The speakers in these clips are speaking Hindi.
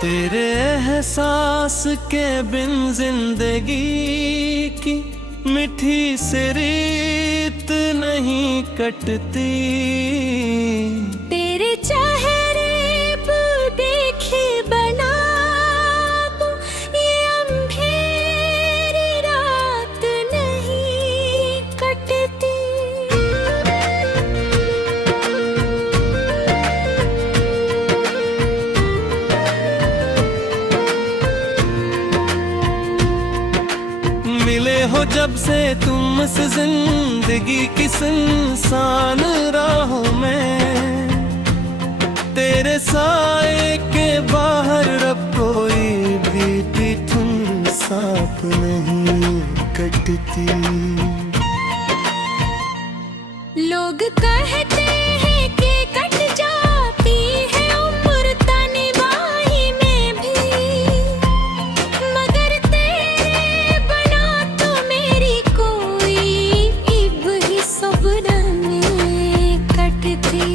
तेरे एहसास के बिन जिंदगी की मीठी सी रीत नहीं कटती। तेरे चेहरे पर देखे बना दूं, ये अंधेरी रात नहीं कटती। मिले हो जब से तुम इस जिंदगी की सुनसान राहों में, तेरे साए के बाहर अब कोई भी तुम सांप नहीं कटती। लोग कहते हैं कि कट जाती है उम्र तन्हाई में भी, मगर तेरे बना तो मेरी कोई इब ही सब्र में कटती।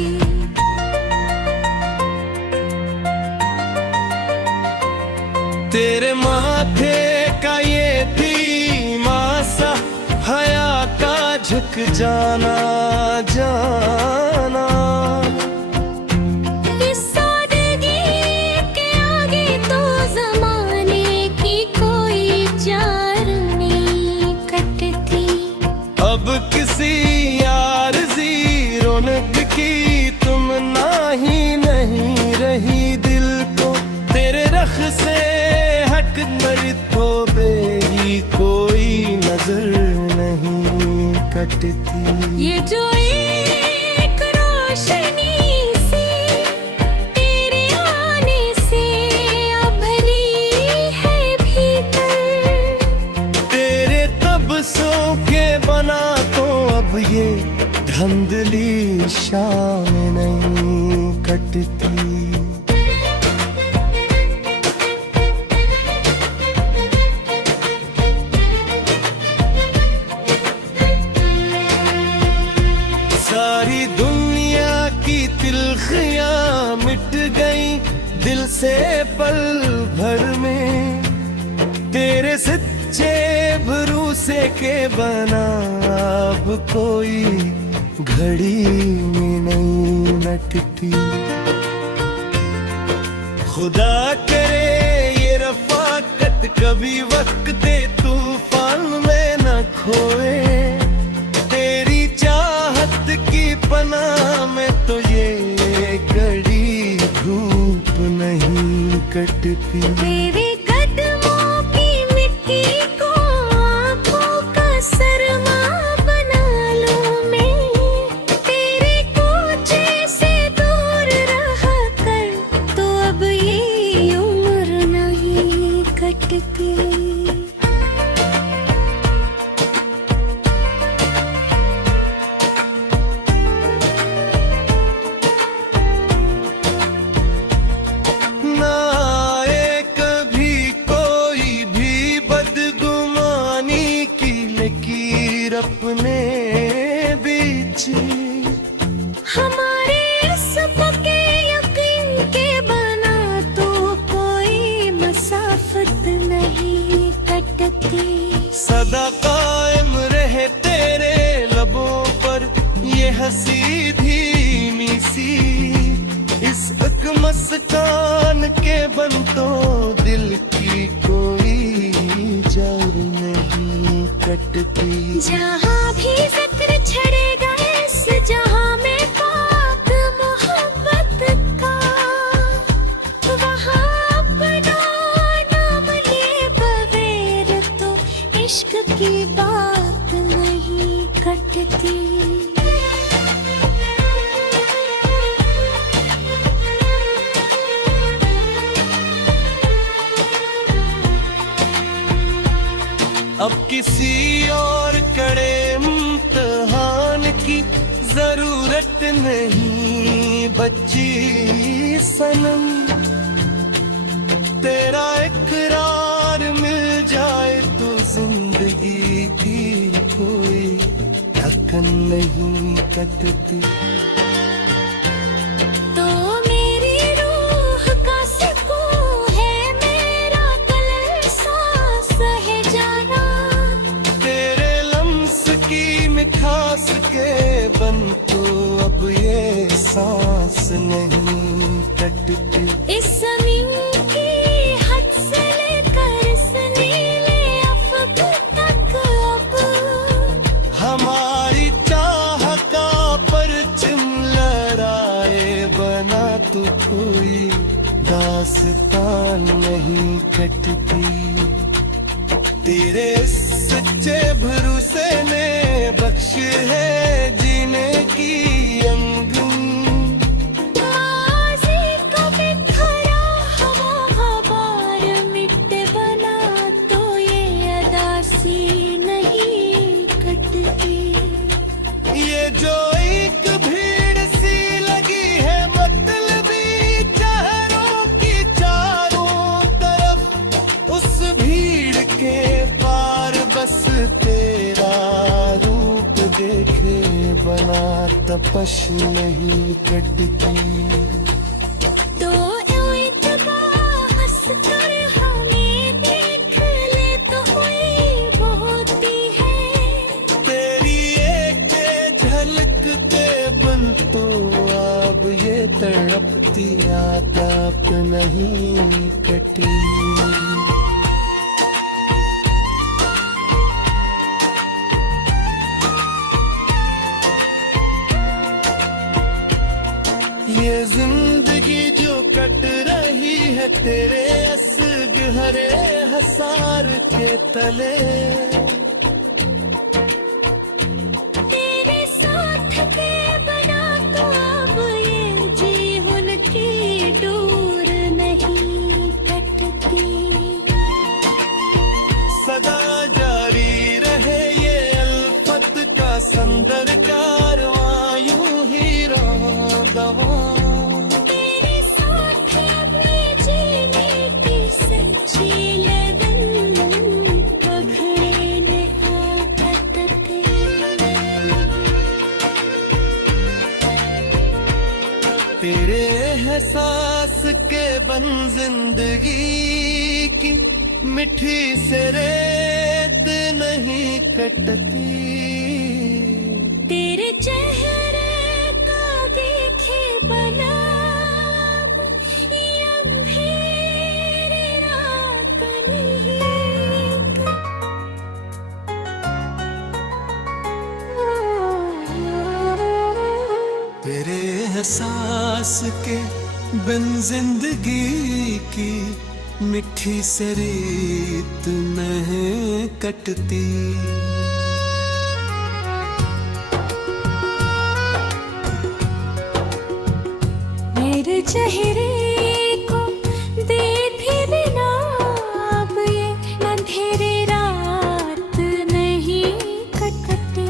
तेरे माथे का ये धीमा सा हया का झुक जाना जाना, इस सादगी के आगे तो ज़माने की कोई चार नहीं कटती। अब किसी आरज़ी रौनक की तुम नाही नहीं रही दिल को, तेरे रख से हट कर तो बेही कोई नजर नहीं कटती। ये जो एक रोशनी सी तेरे आने से अभरी है भीतर, तेरे तबसों के बना तो अब ये धुंधली शाम नहीं कटती। सारी दुनिया की तिलखियां मिट गई दिल से पल भर में, तेरे सच्चे भरोसे के बना अब कोई घड़ी में नहीं नटती। खुदा करे ये रफाकत कभी वक्त तूफान में न खोए, तेरी चाहत की पनाह में तो ये कड़ी धूप नहीं कटती। तेरे कदमों की मिट्टी को आंखों का सरमा बना लूं मैं, तेरे कूचे से दूर रहा कर तो अब ये उम्र नहीं कटती। अपने बीच हमारे सबके यकीन के बना तो कोई मसाफत नहीं कटती। सदा कायम रहे तेरे लबों पर ये हंसी धीमी सी, इस मुस्कान के बन तो दिल की कोई जड़ नहीं कटती। जहाँ भी जिक्र छड़ेगा इस जहाँ में पाक मोहब्बत का, वहाँ अपना नाम लिए बगैर तो इश्क की बात नहीं कटती। अब किसी और कड़े इम्तिहान की जरूरत नहीं बच्ची सनम, तेरा इकरार मिल जाए तो जिंदगी की कोई थकन नहीं कटती। तो मेरी रूह का सुकून खास के बन तो अब ये सांस नहीं कटती। इस ज़मीन की हद से लेकर इस नीले अफ़क़ तक अब हमारी चाह का परचम लहराए बना तो कोई दास्तान नहीं कटती। तेरे सच्चे भरोसे ने बख्श है जीने की अंगन। माज़ी का बिखरा हवा हवार मिट बना तो ये अदासी नहीं कटती। ये जो एक भीड़ सी लगी है मतलबी चेहरों की चारों तरफ, उस भीड़ के पार बस तेरा रूप देखे बना तपश नहीं कटती। तो हंस कर हमें देख ले तो हुई होती है। तेरी एक झलक के बन तो अब ये तड़पती आताप नहीं कटी। ये जिंदगी जो कट रही है तेरे असगहरे हसार के तले, तेरे साथ के बना तो अब ये जीवन की डोर नहीं कटती। सदा जारी रहे ये अल्फत का संदर कारवां यूं ही दवा। तेरे साथ अपने जीने की सच्ची लगन पकड़े नहाकते। तेरे एहसास के बन जिंदगी की मिठी से रेत नहीं कटती। तेरे चेहरे का देखे बनाम ये अंधेरे रात नहीं तेरे एहसास के बिन जिंदगी की मिठी से रेत नहीं कटती। मेरे चेहरे को देखे बिना अब ये अंधेरे रात नहीं कटती।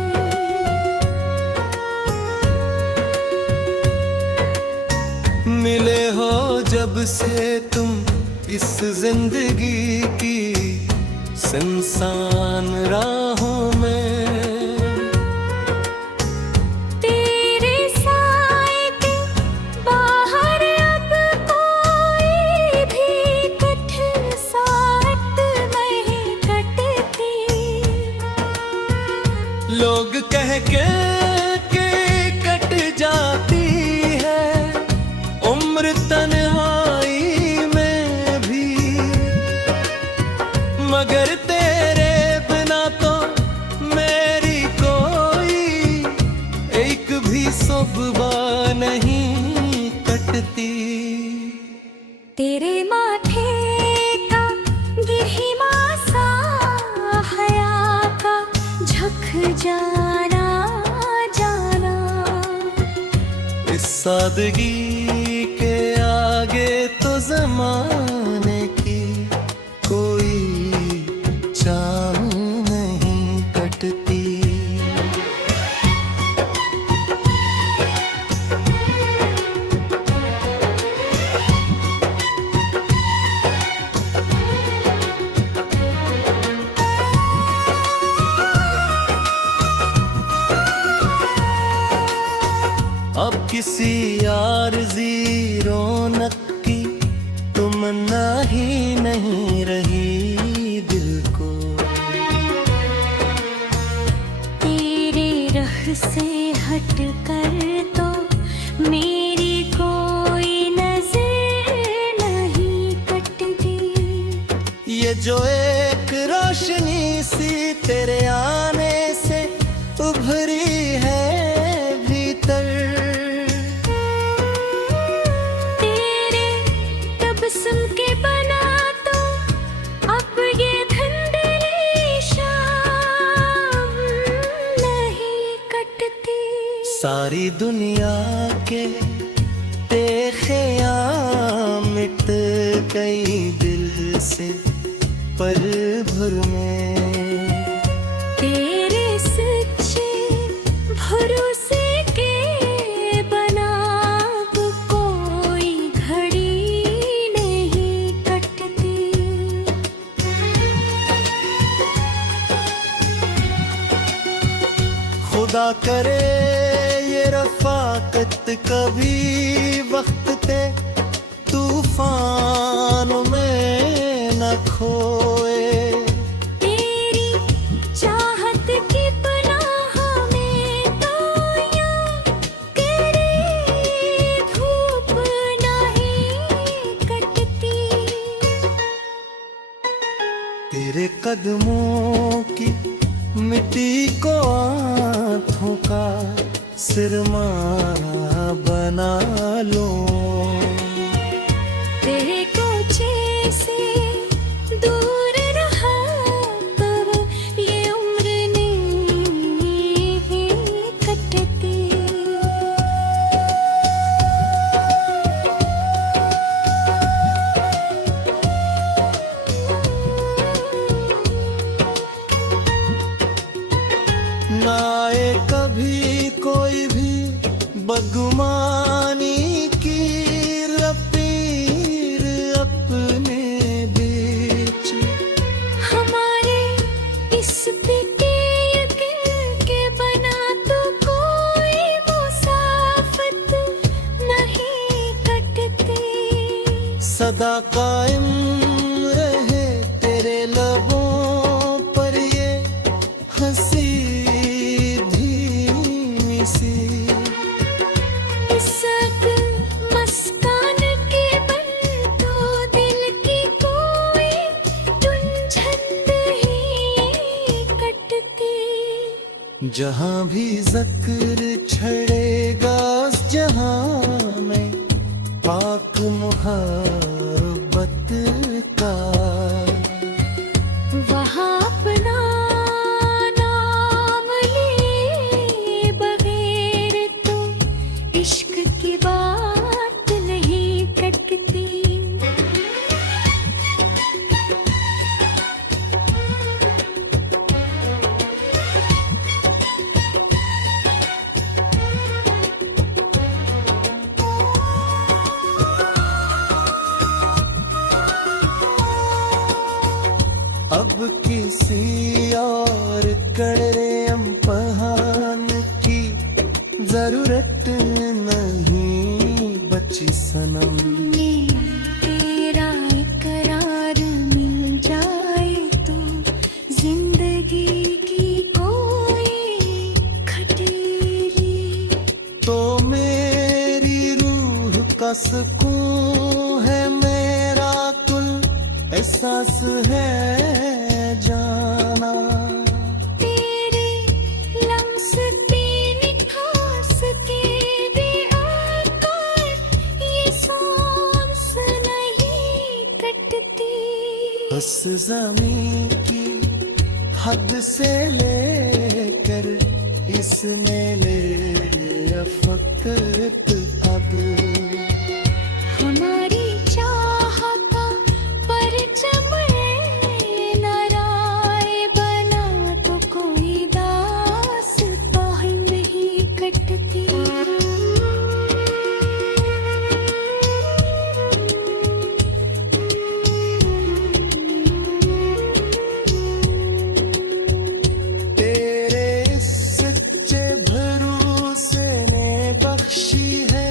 मिले हो जब से तुम इस जिंदगी की सुनसान राहों में, तेरे साए के बाहर अब कोई भी कठिन साथ नहीं कटती। लोग कह के कट जाती है उम्र तन्हाई में भी, मगर तेरे बिना तो मेरी कोई एक भी सुबह नहीं कटती। तेरे माथे का गिरहिमा सा हया का झुक जाना जाना, इस सादगी के आगे तो जमाने की कोई चाम नहीं कटती। अब किसी आरज़ी रौनक की तमन्ना ही नहीं रही दिल को। तेरे रह हट कर तो मेरी कोई नजर नहीं कटती। ये जो एक रोशनी सी तेरे आने से उभरी है भीतर, तेरे तबस्सुम के बना तो अब ये धुंधली शाम नहीं कटती। सारी दुनिया के ख़याम मिट गई दिल से पल भर में। तेरे सच्चे भरोसे के बना अब कोई घड़ी नहीं कटती। खुदा करे ये रफ़ाकत कभी वक्त पे तूफान में न खोए। तेरी चाहत की पनाह में तो यूं करे धूप नहीं कटती। तेरे कदमों की मिट्टी को आँखों का सिरमाना बना लो। तेरे कोचे से दूर रहा कर ये उम्र नहीं कटती। ना आए कभी कोई भी बदगुमानी की लकीर अपने बीच। हमारे इस पिटे यकीन के बना तो कोई मुसाफत नहीं कटती। सदा कायम रहे तेरे लबों पर ये हंसी धीमी सी। इसक मस्कान के बन तो दिल की कोई टुनझट ही कटती। जहाँ भी ज़िक्र छड़ेगा उस जहाँ में पाक मोहब्बत का। वहाँ अपना नाम लिए बगैर तो इश्क की बात नहीं कटती। अब किसी और कड़े अम्पहान की जरूरत नहीं बची सनम। तेरा इकरार मिल जाए तो जिंदगी की कोई खटेरी। तो मेरी रूह का सुकून है मेरा कुल एहसास है जाना। तेरे लम्स पे निखास तेरे आकार ये सांस नहीं कटती। बस ज़मीं की हद से लेकर इसने ले अफ़क़त अब। हमारी चाह का परचम नाराए बना तो कोई दास्तां नहीं कटती। तेरे सच्चे भरोसे ने बख्शी है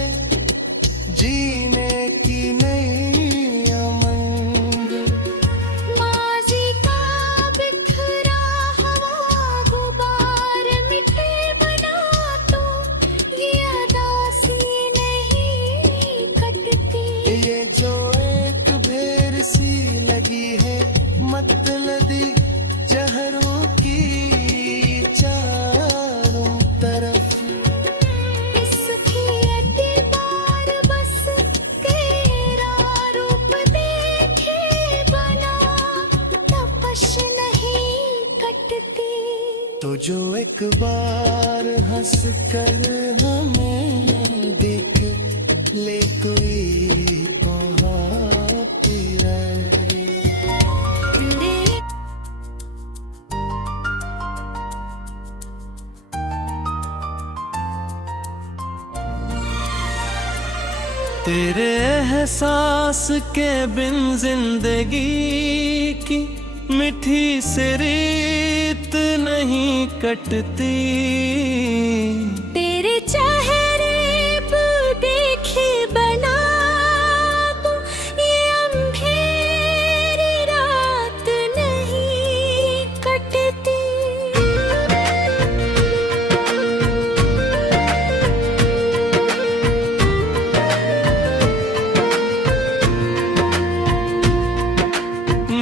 तो जो एक बार हंस कर हमें देख ले कोई बहुत रहे। तेरे एहसास के बिन जिंदगी की मीठी सी रीत नहीं कटती। तेरे चेहरे पर देखे बना ये अंधेरी रात नहीं कटती।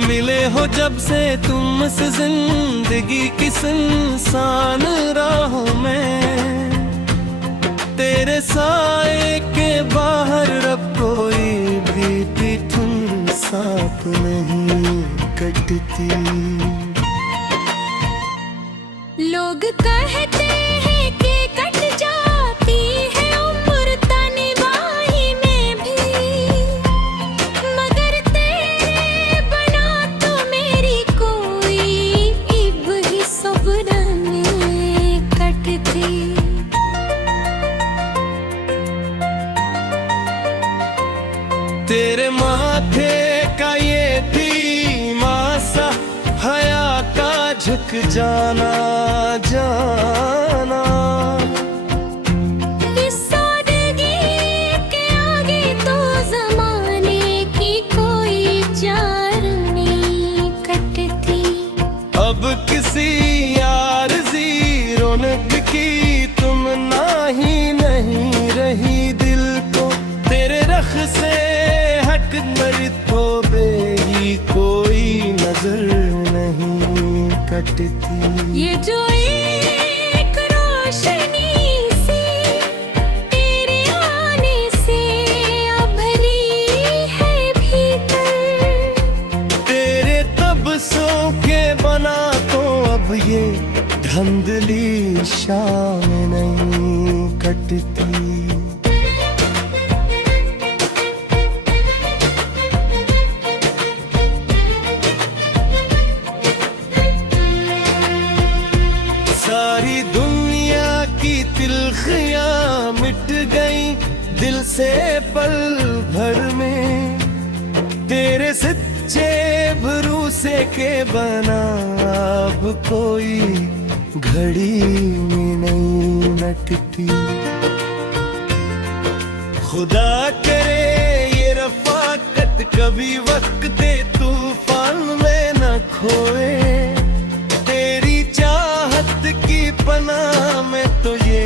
मिले हो जब से तुम से जिंदगी की सुनसान राहों में, तेरे साए के बाहर अब कोई भी तुम सांप नहीं कटती। लोग कहते हैं कि कट जाती है उम्र तन्हाई में भी, मगर तेरे बना तो मेरी कोई इब ही सब्र में कटती। तेरे माथे का ये धीमा सा हया का झुक जाना जाना, इस सादगी के आगे तो ज़माने की कोई चार नहीं कटती। अब किसी यार जी रौनक की तुम नाही नहीं रही दिल को। तेरे रख से हट कर तो बेही कोई नजर नहीं कटती। ये जो एक रोशनी सी तेरे आने से अभरी है भीतर, तेरे तबसों के बना तो अब ये धुंधली शाम नहीं कटती। सारी दुनिया की तिलखियां मिट गई दिल से पल भर में, तेरे सच्चे भरोसे के बना अब कोई घड़ी में नहीं नटती। खुदा करे ये रफाकत कभी वक्त तूफान में न खोए, तेरी चाहत की पनाह में तो ये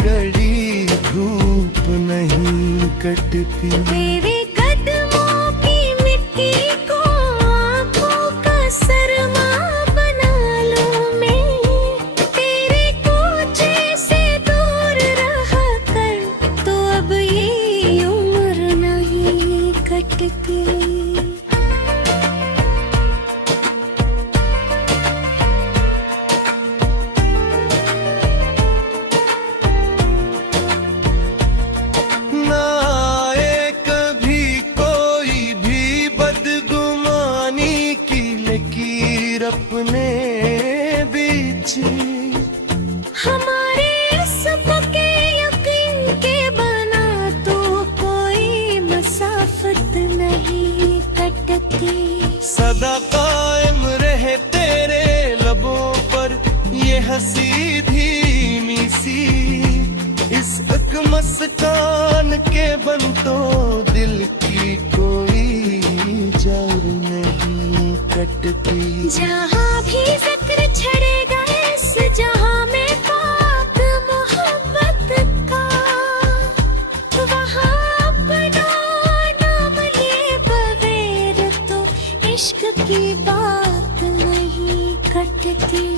कड़ी धूप नहीं कटती। तेरे कदमों की मिट्टी को आँखों का सरमा बना लूं मैं, तेरे कूचे से दूर रहा कर तो अब ये उम्र नहीं कटती। ना आए कभी कोई भी बदगुमानी की लकीर अपने बीच। हमारे सबके यकीन के बना तो कोई मसाफत नहीं कटती। सदा कायम रहे तेरे लबों पर ये हंसी धीमी सी, इस मस्कान के बन तो दिल की कोई जड़ नहीं कटती। जहाँ भी जिक्र छड़ेगा इस जहाँ में पाक मोहब्बत का, वहाँ अपना नाम लिए बगैर तो इश्क की बात नहीं कटती।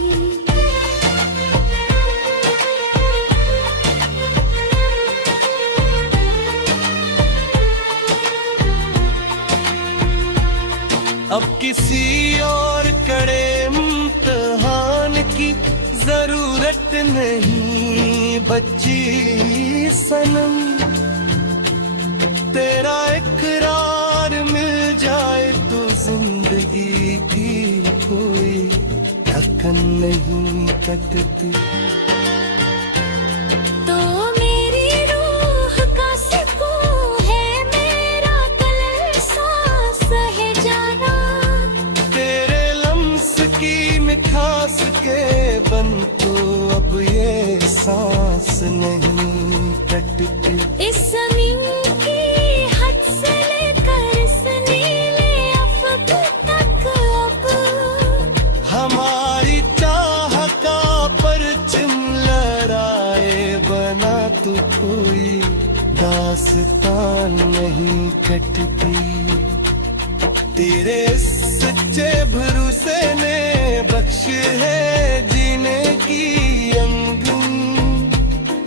अब किसी और कड़े इम्तिहान की जरूरत नहीं बच्ची सनम, तेरा इकरार मिल जाए तो जिंदगी की कोई थकन नहीं कटती। तो मेरी रूह का सुकून है मेरा कल सांस है जाना, तेरे लम्स की मिठास के बन तो अब ये सांस नहीं कटती। इस ज़मीन की हद से लेकर इस नीले अफ़क़ तक अब हमारी चाह का परचम लहराए बना तो कोई दास्तान नहीं कटती। तेरे सच्चे भरोसे ने बख्श है जीने की अंगन,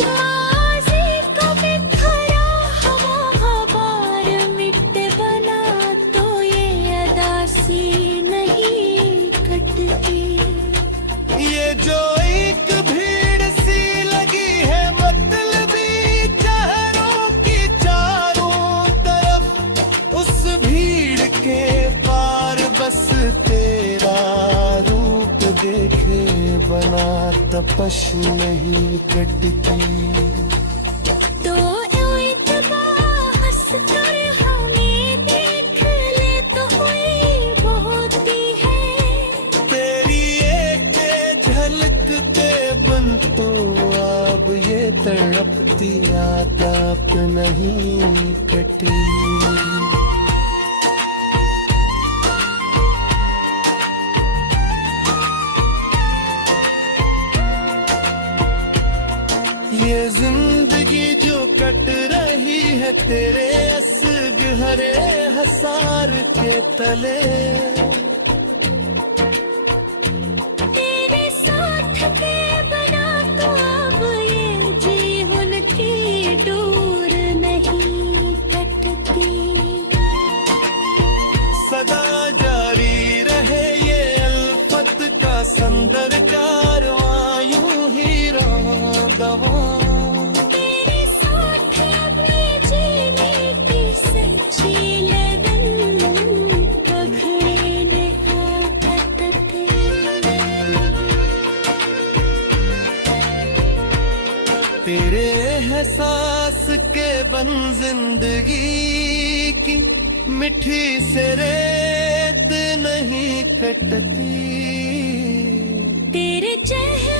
माज़ी को बिखरा हवा बार मिट बना तो ये अदासी नहीं कटती। ये जो एक भीड़ सी लगी है मतलबी चेहरों की चारों तरफ, उस भीड़ के पार बस तेरा रूप देखे बना तपश नहीं कटती। तो इत्तबा हंस कर हमें देख ले तो हुई बहुत है, तेरी एक झलक के बन तो अब ये तड़पती आताप नहीं कटी। ये जिंदगी जो कट रही है तेरे असगहरे हसार के तले, तेरे साथ के बना तो अब ये जीवन की डोर नहीं कटती। सदा जारी रहे ये अल्फत का संदर कारवां यूं ही दवा। तेरे साथ अपने जीने की सच्ची लगन पकड़े नहाकत तेरे एहसास के बन जिंदगी की मिठी से रेत नहीं कटती। तेरे चेहरे